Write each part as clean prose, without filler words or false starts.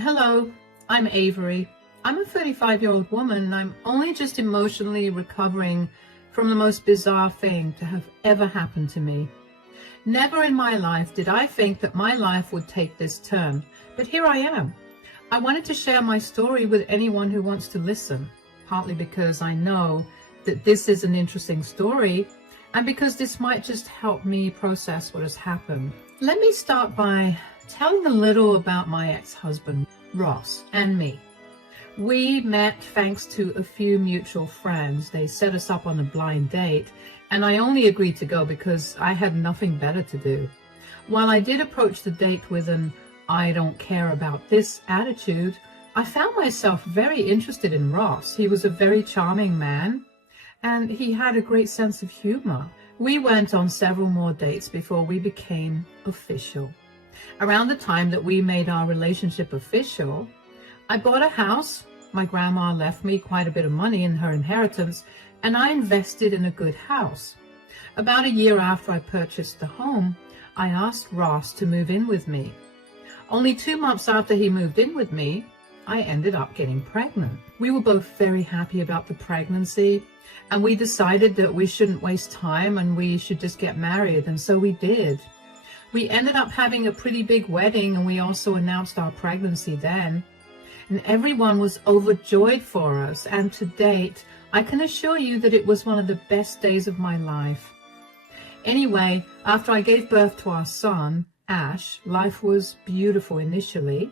Hello, I'm Avery. I'm a 35-year-old woman and I'm only just emotionally recovering from the most bizarre thing to have ever happened to me. Never in my life did I think that my life would take this turn, but here I am. I wanted to share my story with anyone who wants to listen, partly because I know that this is an interesting story and because this might just help me process what has happened. Let me start by telling a little about my ex-husband, Ross, and me. We met thanks to a few mutual friends. They set us up on a blind date, and I only agreed to go because I had nothing better to do. While I did approach the date with an "I don't care about this" attitude, I found myself very interested in Ross. He was a very charming man, and he had a great sense of humor. We went on several more dates before we became official. Around the time that we made our relationship official, I bought a house. My grandma left me quite a bit of money in her inheritance, and I invested in a good house. About a year after I purchased the home, I asked Ross to move in with me. Only 2 months after he moved in with me, I ended up getting pregnant. We were both very happy about the pregnancy, and we decided that we shouldn't waste time and we should just get married, and so we did. We ended up having a pretty big wedding, and we also announced our pregnancy then. And everyone was overjoyed for us, and to date, I can assure you that it was one of the best days of my life. Anyway, after I gave birth to our son, Ash, life was beautiful initially.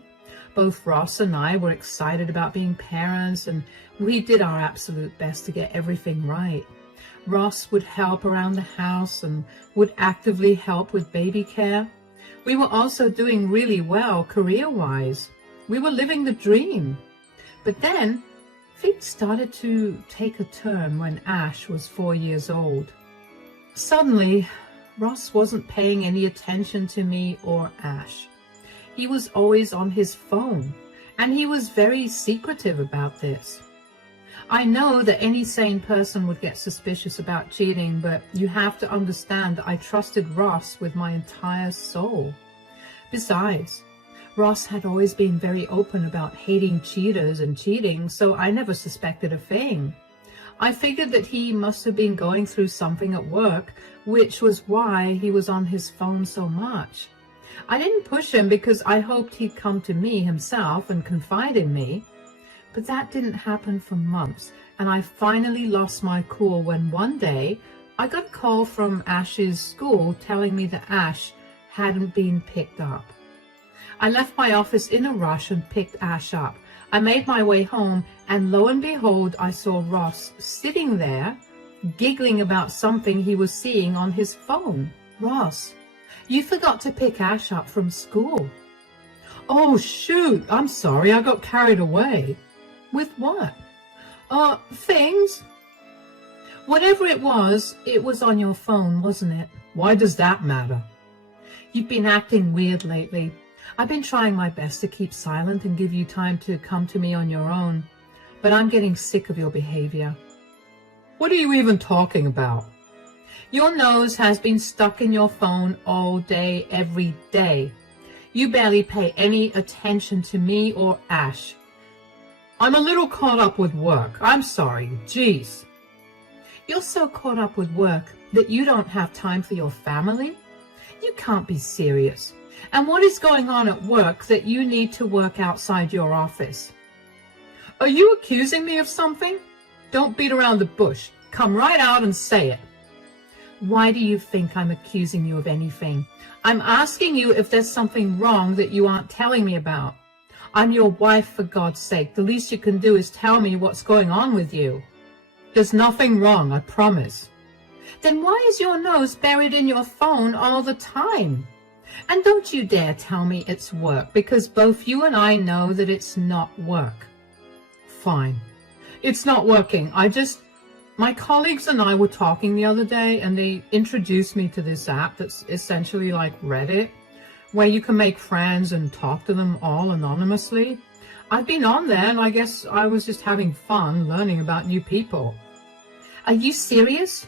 Both Ross and I were excited about being parents, and we did our absolute best to get everything right. Ross would help around the house and would actively help with baby care. We were also doing really well career-wise. We were living the dream. But then things started to take a turn when Ash was 4 years old. Suddenly, Ross wasn't paying any attention to me or Ash. He was always on his phone, and he was very secretive about this. I know that any sane person would get suspicious about cheating, but you have to understand that I trusted Ross with my entire soul. Besides, Ross had always been very open about hating cheaters and cheating, so I never suspected a thing. I figured that he must have been going through something at work, which was why he was on his phone so much. I didn't push him because I hoped he'd come to me himself and confide in me. But that didn't happen for months, and I finally lost my cool when one day I got a call from Ash's school telling me that Ash hadn't been picked up. I left my office in a rush and picked Ash up. I made my way home, and lo and behold, I saw Ross sitting there, giggling about something he was seeing on his phone. "Ross, you forgot to pick Ash up from school." "Oh, shoot, I'm sorry, I got carried away." "With what?" Things." "Whatever it was on your phone, wasn't it?" "Why does that matter?" "You've been acting weird lately. I've been trying my best to keep silent and give you time to come to me on your own, but I'm getting sick of your behavior." "What are you even talking about?" "Your nose has been stuck in your phone all day, every day. You barely pay any attention to me or Ash." "I'm a little caught up with work. I'm sorry. Jeez." "You're so caught up with work that you don't have time for your family? You can't be serious. And what is going on at work that you need to work outside your office?" "Are you accusing me of something? Don't beat around the bush. Come right out and say it." "Why do you think I'm accusing you of anything? I'm asking you if there's something wrong that you aren't telling me about. I'm your wife, for God's sake. The least you can do is tell me what's going on with you." "There's nothing wrong, I promise." "Then why is your nose buried in your phone all the time? And don't you dare tell me it's work, because both you and I know that it's not work." "Fine. It's not working. My colleagues and I were talking the other day, and they introduced me to this app that's essentially like Reddit, where you can make friends and talk to them all anonymously. I've been on there, and I guess I was just having fun learning about new people." "Are you serious?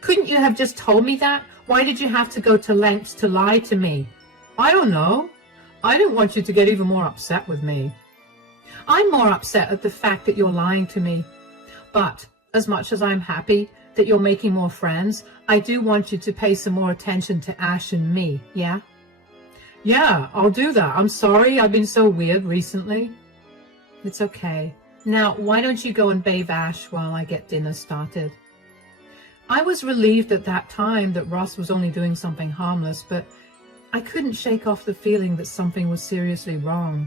Couldn't you have just told me that? Why did you have to go to lengths to lie to me?" "I don't know. I didn't want you to get even more upset with me. I'm more upset at the fact that you're lying to me. But as much as I'm happy that you're making more friends, I do want you to pay some more attention to Ash and me, yeah? Yeah, I'll do that. I'm sorry I've been so weird recently. It's okay. Now, why don't you go and bathe Ash while I get dinner started? I was relieved at that time that Ross was only doing something harmless, but I couldn't shake off the feeling that something was seriously wrong.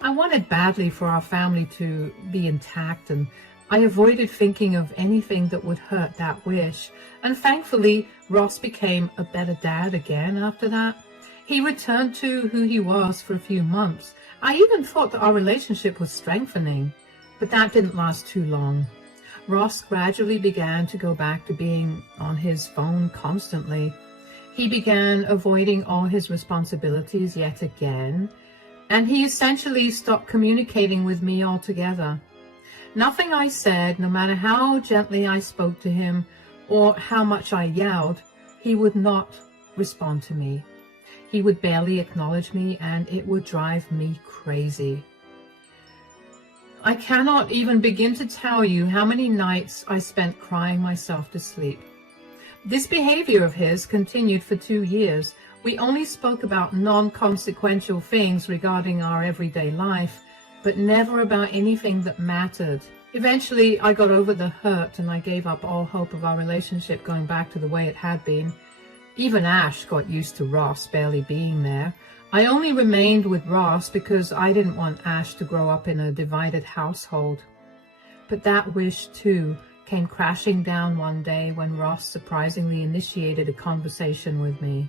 I wanted badly for our family to be intact, and I avoided thinking of anything that would hurt that wish. And thankfully, Ross became a better dad again after that. He returned to who he was for a few months. I even thought that our relationship was strengthening, but that didn't last too long. Ross gradually began to go back to being on his phone constantly. He began avoiding all his responsibilities yet again, and he essentially stopped communicating with me altogether. Nothing I said, no matter how gently I spoke to him or how much I yelled, he would not respond to me. He would barely acknowledge me, and it would drive me crazy. I cannot even begin to tell you how many nights I spent crying myself to sleep. This behavior of his continued for 2 years. We only spoke about non-consequential things regarding our everyday life, but never about anything that mattered. Eventually, I got over the hurt and I gave up all hope of our relationship going back to the way it had been. Even Ash got used to Ross barely being there. I only remained with Ross because I didn't want Ash to grow up in a divided household. But that wish, too, came crashing down one day when Ross surprisingly initiated a conversation with me.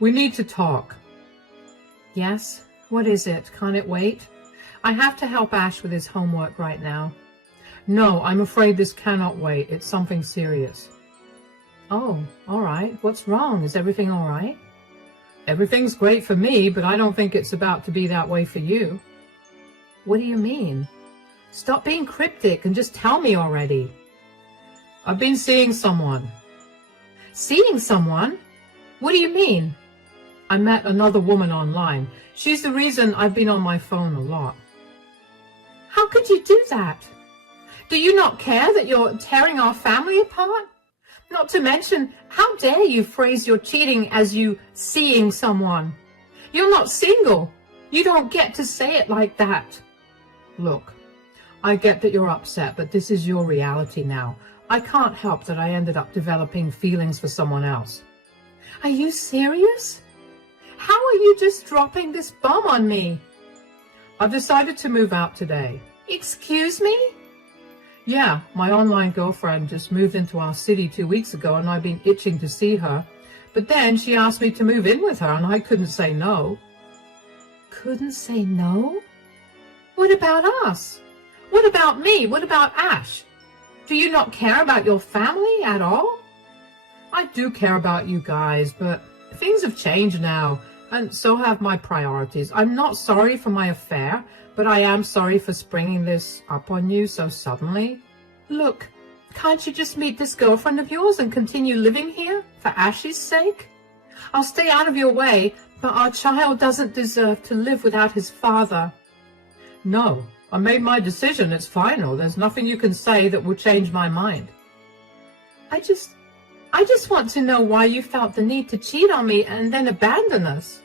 We need to talk. Yes? What is it? Can't it wait? I have to help Ash with his homework right now. No, I'm afraid this cannot wait. It's something serious. Oh, all right. What's wrong? Is everything all right? Everything's great for me, but I don't think it's about to be that way for you. What do you mean? Stop being cryptic and just tell me already. I've been seeing someone. Seeing someone? What do you mean? I met another woman online. She's the reason I've been on my phone a lot. How could you do that? Do you not care that you're tearing our family apart? Not to mention, how dare you phrase your cheating as you seeing someone? You're not single. You don't get to say it like that. Look, I get that you're upset, but this is your reality now. I can't help that I ended up developing feelings for someone else. Are you serious? How are you just dropping this bomb on me? I've decided to move out today. Excuse me? Yeah, my online girlfriend just moved into our city 2 weeks ago, and I've been itching to see her. But then she asked me to move in with her, and I couldn't say no. Couldn't say no? What about us? What about me? What about Ash? Do you not care about your family at all? I do care about you guys, but things have changed now, and so have my priorities. I'm not sorry for my affair, but I am sorry for springing this up on you so suddenly. Look, can't you just meet this girlfriend of yours and continue living here for Ash's sake? I'll stay out of your way, but our child doesn't deserve to live without his father. No, I made my decision. It's final. There's nothing you can say that will change my mind. I just want to know why you felt the need to cheat on me and then abandon us.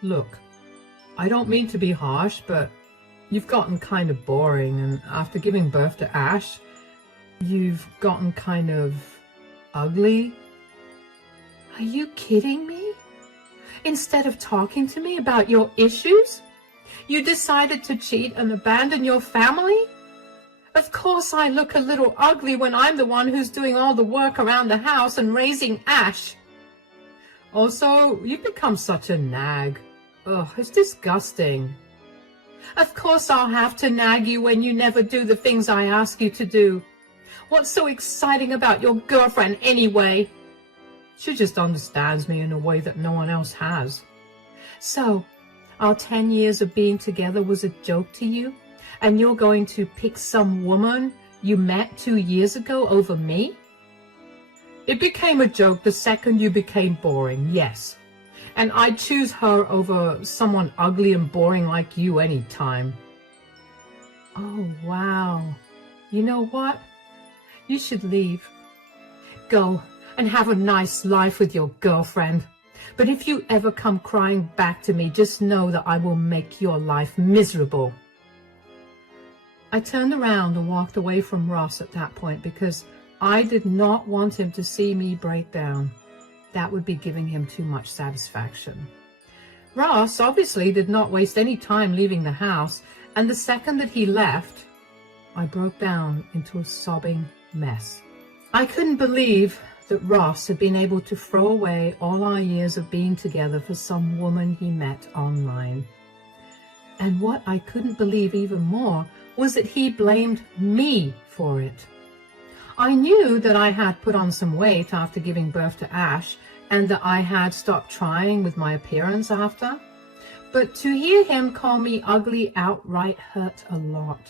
Look, I don't mean to be harsh, but you've gotten kind of boring, and after giving birth to Ash, you've gotten kind of ugly. Are you kidding me? Instead of talking to me about your issues, you decided to cheat and abandon your family? Of course I look a little ugly when I'm the one who's doing all the work around the house and raising Ash. Also, you've become such a nag. Ugh, it's disgusting. Of course I'll have to nag you when you never do the things I ask you to do. What's so exciting about your girlfriend anyway? She just understands me in a way that no one else has. So, our 10 years of being together was a joke to you? And you're going to pick some woman you met 2 years ago over me? It became a joke the second you became boring, yes. and I'd choose her over someone ugly and boring like you any time. Oh, wow. You know what? You should leave. Go and have a nice life with your girlfriend. But if you ever come crying back to me, just know that I will make your life miserable. I turned around and walked away from Ross at that point because I did not want him to see me break down. That would be giving him too much satisfaction. Ross obviously did not waste any time leaving the house, and the second that he left, I broke down into a sobbing mess. I couldn't believe that Ross had been able to throw away all our years of being together for some woman he met online. And what I couldn't believe even more was that he blamed me for it. I knew that I had put on some weight after giving birth to Ash, and that I had stopped trying with my appearance after. But to hear him call me ugly outright hurt a lot.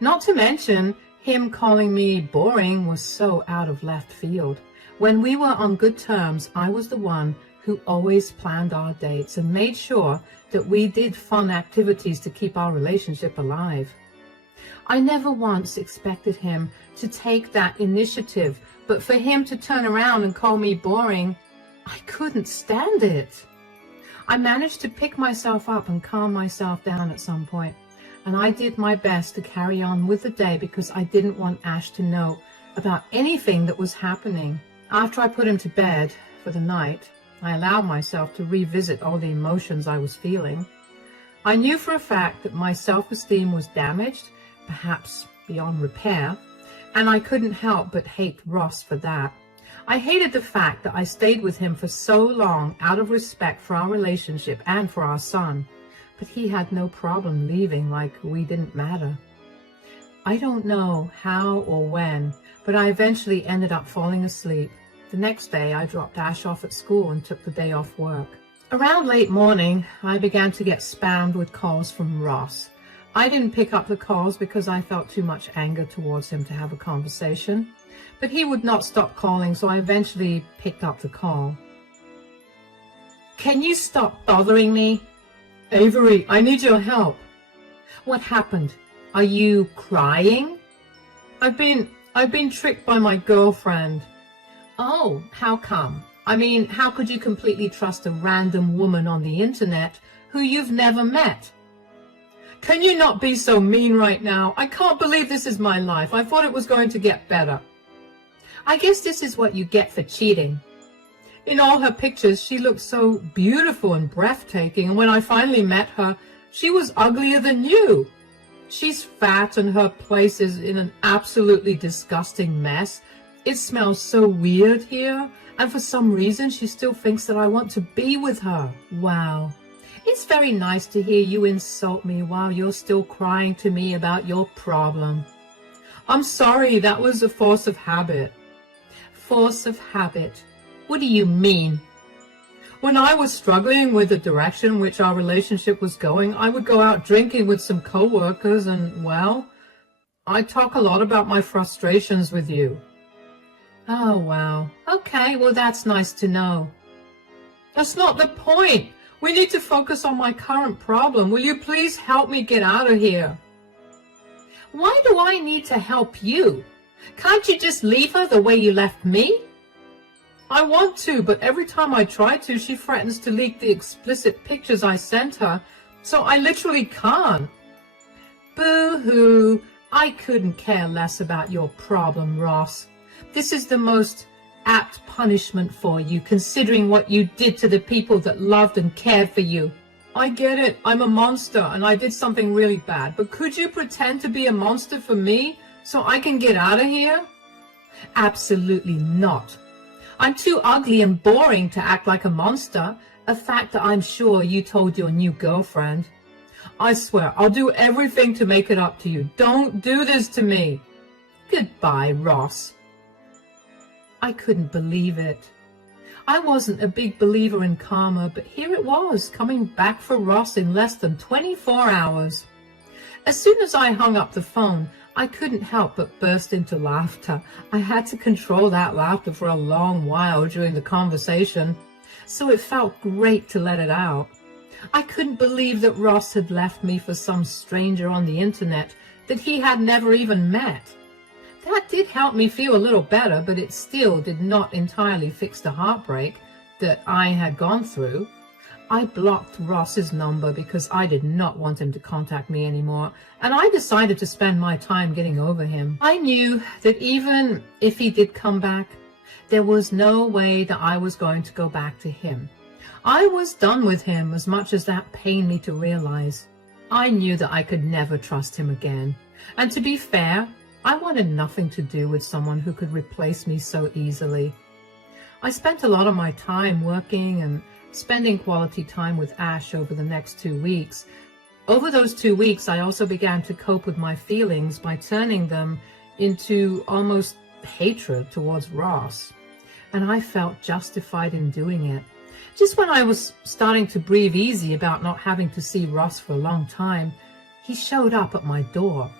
Not to mention, him calling me boring was so out of left field. When we were on good terms, I was the one who always planned our dates and made sure that we did fun activities to keep our relationship alive. I never once expected him to take that initiative, but for him to turn around and call me boring, I couldn't stand it. I managed to pick myself up and calm myself down at some point, and I did my best to carry on with the day because I didn't want Ash to know about anything that was happening. After I put him to bed for the night, I allowed myself to revisit all the emotions I was feeling. I knew for a fact that my self-esteem was damaged, perhaps beyond repair, and I couldn't help but hate Ross for that. I hated the fact that I stayed with him for so long out of respect for our relationship and for our son, but he had no problem leaving like we didn't matter. I don't know how or when, but I eventually ended up falling asleep. The next day, I dropped Ash off at school and took the day off work. Around late morning, I began to get spammed with calls from Ross. I didn't pick up the calls because I felt too much anger towards him to have a conversation, but he would not stop calling, so I eventually picked up the call. Can you stop bothering me? Avery, I need your help. What happened? Are you crying? I've been tricked by my girlfriend. Oh, how come? I mean, how could you completely trust a random woman on the internet who you've never met? Can you not be so mean right now? I can't believe this is my life. I thought it was going to get better. I guess this is what you get for cheating. In all her pictures, she looked so beautiful and breathtaking, and when I finally met her, she was uglier than you. She's fat and her place is in an absolutely disgusting mess. It smells so weird here, and for some reason she still thinks that I want to be with her. Wow. It's very nice to hear you insult me while you're still crying to me about your problem. I'm sorry, that was a force of habit. Force of habit? What do you mean? When I was struggling with the direction which our relationship was going, I would go out drinking with some co-workers and, well, I'd talk a lot about my frustrations with you. Oh, wow. Okay, well, that's nice to know. That's not the point. We need to focus on my current problem. Will you please help me get out of here? Why do I need to help you? Can't you just leave her the way you left me? I want to, but every time I try to, she threatens to leak the explicit pictures I sent her, so I literally can't. Boo-hoo. I couldn't care less about your problem, Ross. This is the most apt punishment for you, considering what you did to the people that loved and cared for you. I get it. I'm a monster, and I did something really bad, but could you pretend to be a monster for me so I can get out of here? Absolutely not. I'm too ugly and boring to act like a monster, a fact that I'm sure you told your new girlfriend. I swear, I'll do everything to make it up to you. Don't do this to me. Goodbye, Ross. I couldn't believe it. I wasn't a big believer in karma, but here it was, coming back for Ross in less than 24 hours. As soon as I hung up the phone, I couldn't help but burst into laughter. I had to control that laughter for a long while during the conversation. so it felt great to let it out. I couldn't believe that Ross had left me for some stranger on the internet that he had never even met. That did help me feel a little better, but it still did not entirely fix the heartbreak that I had gone through. I blocked Ross's number because I did not want him to contact me anymore, and I decided to spend my time getting over him. I knew that even if he did come back, there was no way that I was going to go back to him. I was done with him, as much as that pained me to realize. I knew that I could never trust him again, and to be fair, I wanted nothing to do with someone who could replace me so easily. I spent a lot of my time working and spending quality time with Ash over the next 2 weeks. Over those 2 weeks, I also began to cope with my feelings by turning them into almost hatred towards Ross, and I felt justified in doing it. Just when I was starting to breathe easy about not having to see Ross for a long time, he showed up at my door.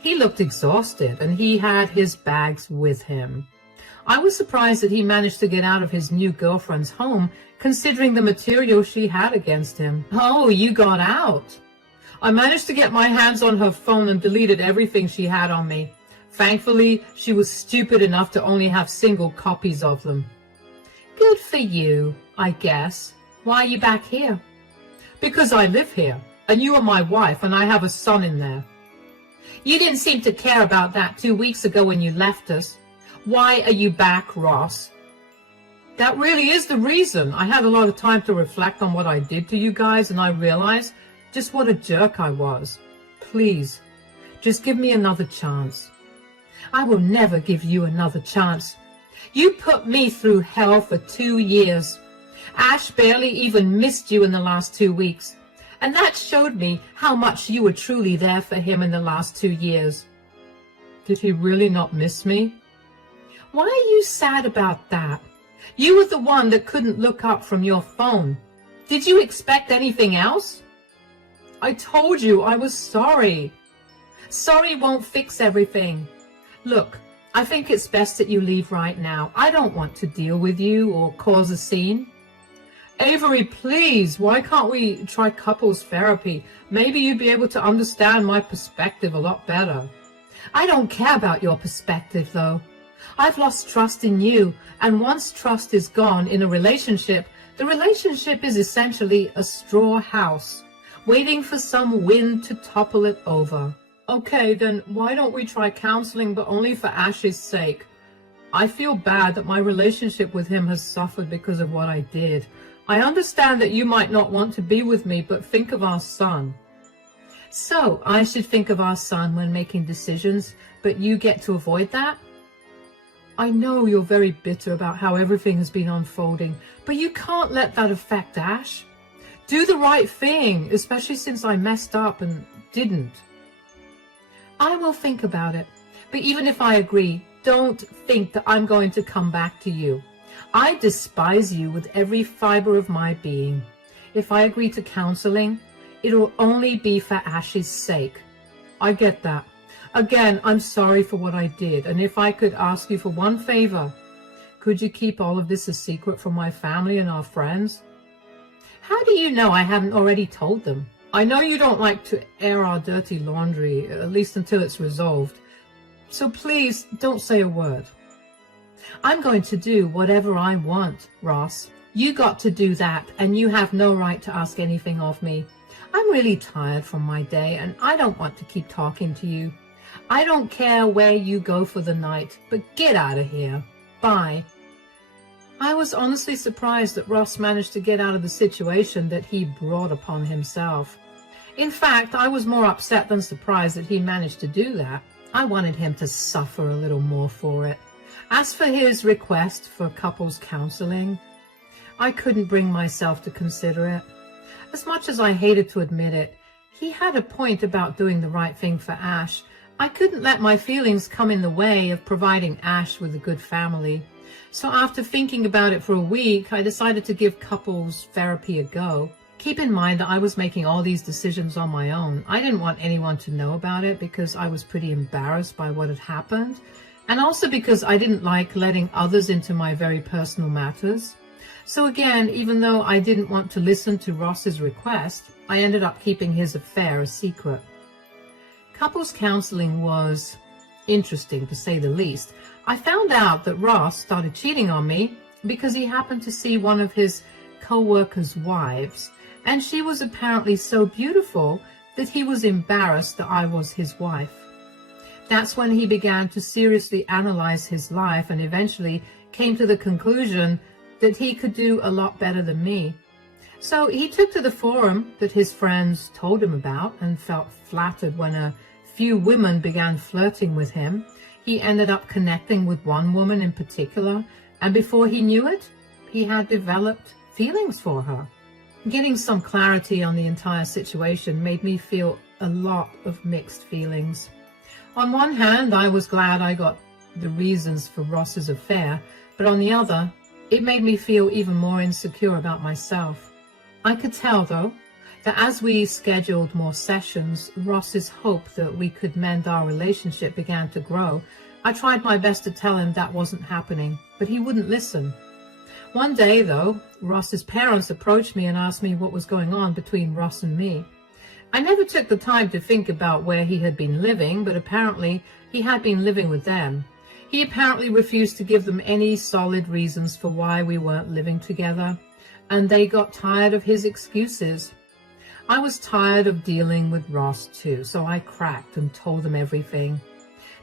He looked exhausted, and he had his bags with him. I was surprised that he managed to get out of his new girlfriend's home, considering the material she had against him. Oh, you got out. I managed to get my hands on her phone and deleted everything she had on me. Thankfully, she was stupid enough to only have single copies of them. Good for you, I guess. Why are you back here? Because I live here, and you are my wife, and I have a son in there. You didn't seem to care about that 2 weeks ago when you left us. Why are you back, Ross? That really is the reason. I had a lot of time to reflect on what I did to you guys, and I realized just what a jerk I was. Please, just give me another chance. I will never give you another chance. You put me through hell for 2 years. Ash barely even missed you in the last 2 weeks, and that showed me how much you were truly there for him in the last 2 years. Did he really not miss me? Why are you sad about that? You were the one that couldn't look up from your phone. Did you expect anything else? I told you I was sorry. Sorry won't fix everything. Look, I think it's best that you leave right now. I don't want to deal with you or cause a scene. Avery, please, why can't we try couples therapy? Maybe you'd be able to understand my perspective a lot better. I don't care about your perspective, though. I've lost trust in you, and once trust is gone in a relationship, the relationship is essentially a straw house, waiting for some wind to topple it over. Okay, then why don't we try counseling, but only for Ash's sake? I feel bad that my relationship with him has suffered because of what I did. I understand that you might not want to be with me, but think of our son. So, I should think of our son when making decisions, but you get to avoid that? I know you're very bitter about how everything has been unfolding, but you can't let that affect Ash. Do the right thing, especially since I messed up and didn't. I will think about it, but even if I agree, don't think that I'm going to come back to you. I despise you with every fiber of my being. If I agree to counseling, it'll only be for Ash's sake. I get that. Again, I'm sorry for what I did, and if I could ask you for one favor, could you keep all of this a secret from my family and our friends? How do you know I haven't already told them? I know you don't like to air our dirty laundry, at least until it's resolved. So please, don't say a word. I'm going to do whatever I want, Ross. You got to do that, and you have no right to ask anything of me. I'm really tired from my day, and I don't want to keep talking to you. I don't care where you go for the night, but get out of here. Bye. I was honestly surprised that Ross managed to get out of the situation that he brought upon himself. In fact, I was more upset than surprised that he managed to do that. I wanted him to suffer a little more for it. As for his request for couples counseling, I couldn't bring myself to consider it. As much as I hated to admit it, he had a point about doing the right thing for Ash. I couldn't let my feelings come in the way of providing Ash with a good family. So after thinking about it for a week, I decided to give couples therapy a go. Keep in mind that I was making all these decisions on my own. I didn't want anyone to know about it because I was pretty embarrassed by what had happened, and also because I didn't like letting others into my very personal matters. So again, even though I didn't want to listen to Ross's request, I ended up keeping his affair a secret. Couples counseling was interesting, to say the least. I found out that Ross started cheating on me because he happened to see one of his co-workers' wives, and she was apparently so beautiful that he was embarrassed that I was his wife. That's when he began to seriously analyze his life and eventually came to the conclusion that he could do a lot better than me. So he took to the forum that his friends told him about and felt flattered when a few women began flirting with him. He ended up connecting with one woman in particular, and before he knew it, he had developed feelings for her. Getting some clarity on the entire situation made me feel a lot of mixed feelings. On one hand, I was glad I got the reasons for Ross's affair, but on the other, it made me feel even more insecure about myself. I could tell, though, that as we scheduled more sessions, Ross's hope that we could mend our relationship began to grow. I tried my best to tell him that wasn't happening, but he wouldn't listen. One day, though, Ross's parents approached me and asked me what was going on between Ross and me. I never took the time to think about where he had been living, but apparently he had been living with them. He apparently refused to give them any solid reasons for why we weren't living together, and they got tired of his excuses. I was tired of dealing with Ross too, so I cracked and told them everything.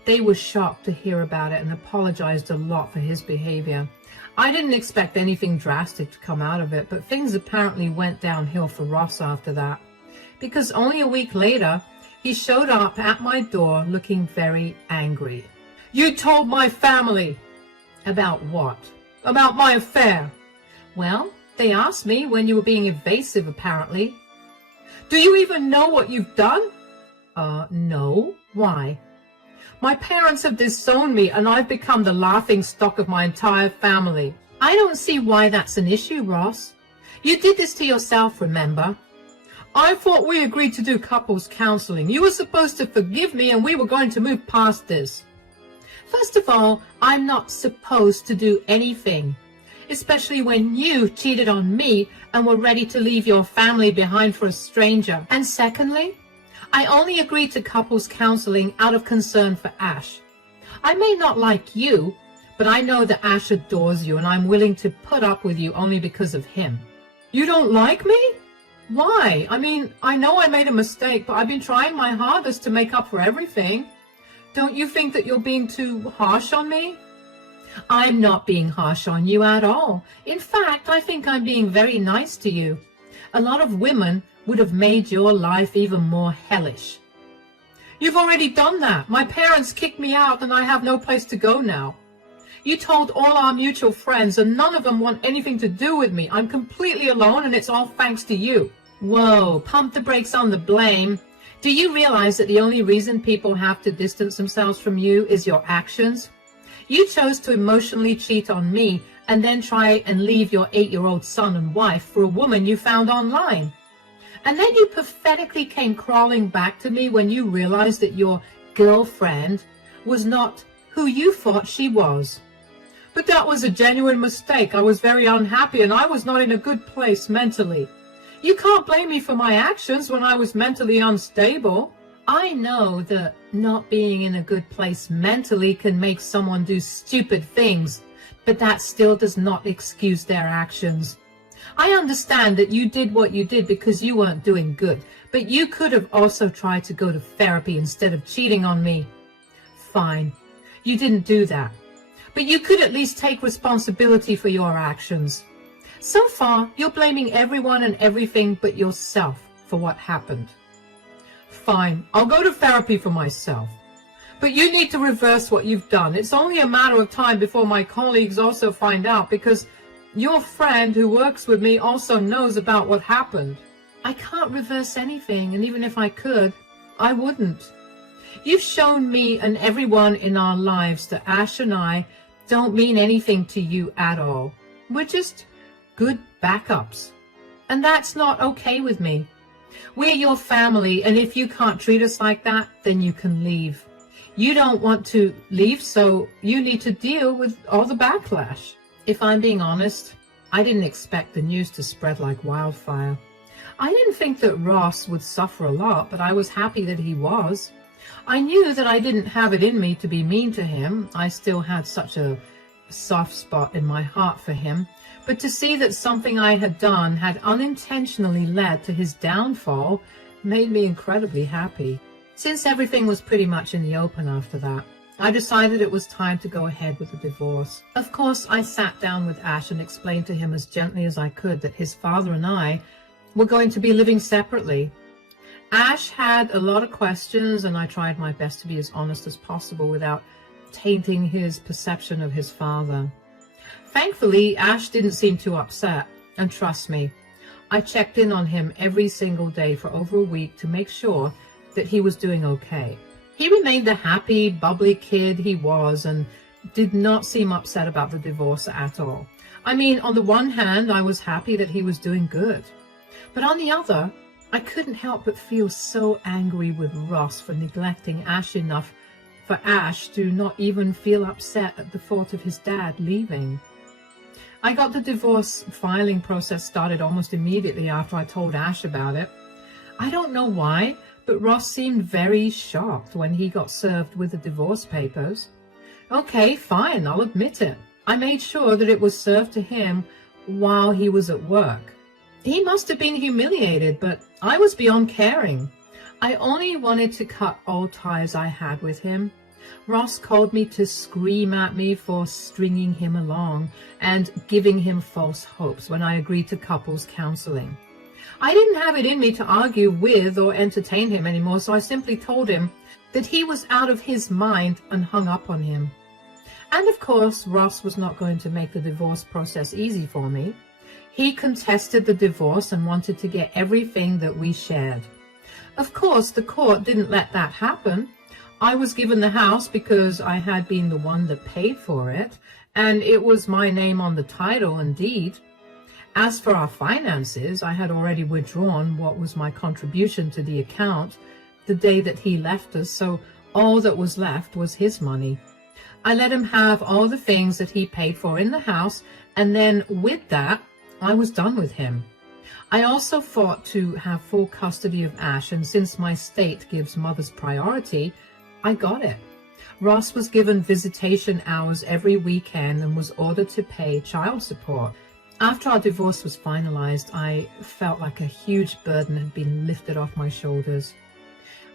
They were shocked to hear about it and apologized a lot for his behavior. I didn't expect anything drastic to come out of it, but things apparently went downhill for Ross after that, because only a week later, he showed up at my door looking very angry. "You told my family." "About what?" "About my affair." "Well, they asked me when you were being evasive, apparently." "Do you even know what you've done?" No. Why?" "My parents have disowned me and I've become the laughing stock of my entire family." "I don't see why that's an issue, Ross. You did this to yourself, remember?" "I thought we agreed to do couples counseling. You were supposed to forgive me and we were going to move past this." "First of all, I'm not supposed to do anything, especially when you cheated on me and were ready to leave your family behind for a stranger. And secondly, I only agreed to couples counseling out of concern for Ash. I may not like you, but I know that Ash adores you and I'm willing to put up with you only because of him." "You don't like me? Why? I mean, I know I made a mistake, but I've been trying my hardest to make up for everything. Don't you think that you're being too harsh on me?" "I'm not being harsh on you at all. In fact, I think I'm being very nice to you. A lot of women would have made your life even more hellish." "You've already done that. My parents kicked me out and I have no place to go now. You told all our mutual friends and none of them want anything to do with me. I'm completely alone and it's all thanks to you." Whoa, pump the brakes on the blame. Do you realize that the only reason people have to distance themselves from you is your actions? You chose to emotionally cheat on me and then try and leave your 8-year-old son and wife for a woman you found online. And then you pathetically came crawling back to me when you realized that your girlfriend was not who you thought she was. But that was a genuine mistake. I was very unhappy and I was not in a good place mentally. You can't blame me for my actions when I was mentally unstable. I know that not being in a good place mentally can make someone do stupid things, but that still does not excuse their actions. I understand that you did what you did because you weren't doing good, but you could have also tried to go to therapy instead of cheating on me. Fine, you didn't do that, but you could at least take responsibility for your actions. So far, you're blaming everyone and everything but yourself for what happened. Fine, I'll go to therapy for myself. But you need to reverse what you've done. It's only a matter of time before my colleagues also find out, because your friend who works with me also knows about what happened. I can't reverse anything, and even if I could, I wouldn't. You've shown me and everyone in our lives that Ash and I don't mean anything to you at all. We're just good backups. And that's not okay with me. We're your family, and if you can't treat us like that, then you can leave. You don't want to leave, so you need to deal with all the backlash. If I'm being honest, I didn't expect the news to spread like wildfire. I didn't think that Ross would suffer a lot, but I was happy that he was. I knew that I didn't have it in me to be mean to him. I still had such a soft spot in my heart for him. But to see that something I had done had unintentionally led to his downfall made me incredibly happy. Since everything was pretty much in the open after that, I decided it was time to go ahead with the divorce. Of course, I sat down with Ash and explained to him as gently as I could that his father and I were going to be living separately. Ash had a lot of questions, and I tried my best to be as honest as possible without tainting his perception of his father. Thankfully, Ash didn't seem too upset, and trust me, I checked in on him every single day for over a week to make sure that he was doing okay. He remained the happy, bubbly kid he was and did not seem upset about the divorce at all. I mean, on the one hand, I was happy that he was doing good. But on the other, I couldn't help but feel so angry with Ross for neglecting Ash enough for Ash to not even feel upset at the thought of his dad leaving. I got the divorce filing process started almost immediately after I told Ash about it. I don't know why, but Ross seemed very shocked when he got served with the divorce papers. Okay, fine, I'll admit it. I made sure that it was served to him while he was at work. He must have been humiliated, but I was beyond caring. I only wanted to cut all ties I had with him. Ross called me to scream at me for stringing him along and giving him false hopes when I agreed to couples counseling. I didn't have it in me to argue with or entertain him anymore, so I simply told him that he was out of his mind and hung up on him. And of course, Ross was not going to make the divorce process easy for me. He contested the divorce and wanted to get everything that we shared. Of course, the court didn't let that happen. I was given the house because I had been the one that paid for it, and it was my name on the title and deed. As for our finances, I had already withdrawn what was my contribution to the account the day that he left us, so all that was left was his money. I let him have all the things that he paid for in the house, and then with that, I was done with him. I also fought to have full custody of Ash, and since my state gives mothers priority, I got it. Ross was given visitation hours every weekend and was ordered to pay child support. After our divorce was finalized, I felt like a huge burden had been lifted off my shoulders.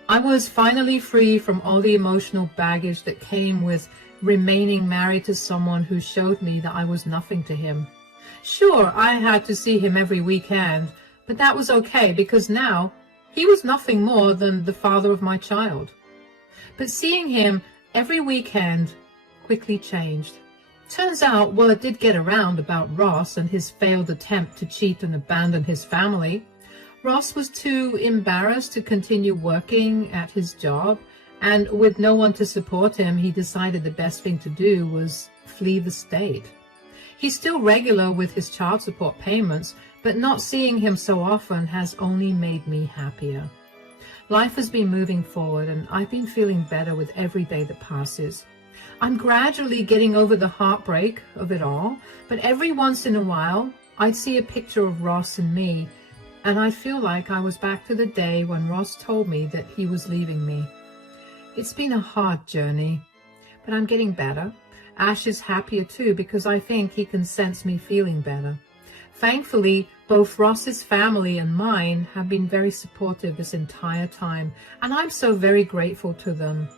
I was finally free from all the emotional baggage that came with remaining married to someone who showed me that I was nothing to him. Sure, I had to see him every weekend, but that was okay because now he was nothing more than the father of my child. But seeing him every weekend quickly changed. Turns out word did get around about Ross and his failed attempt to cheat and abandon his family. Ross was too embarrassed to continue working at his job, and with no one to support him, he decided the best thing to do was flee the state. He's still regular with his child support payments, but not seeing him so often has only made me happier. Life has been moving forward, and I've been feeling better with every day that passes. I'm gradually getting over the heartbreak of it all, but every once in a while, I'd see a picture of Ross and me, and I feel like I was back to the day when Ross told me that he was leaving me. It's been a hard journey, but I'm getting better. Ash is happier too because I think he can sense me feeling better. Thankfully, both Ross's family and mine have been very supportive this entire time, and I'm so very grateful to them.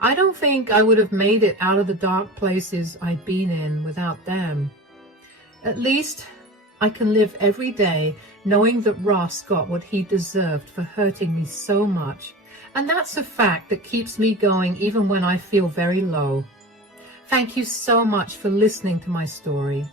I don't think I would have made it out of the dark places I'd been in without them. At least I can live every day knowing that Ross got what he deserved for hurting me so much, and that's a fact that keeps me going even when I feel very low. Thank you so much for listening to my story.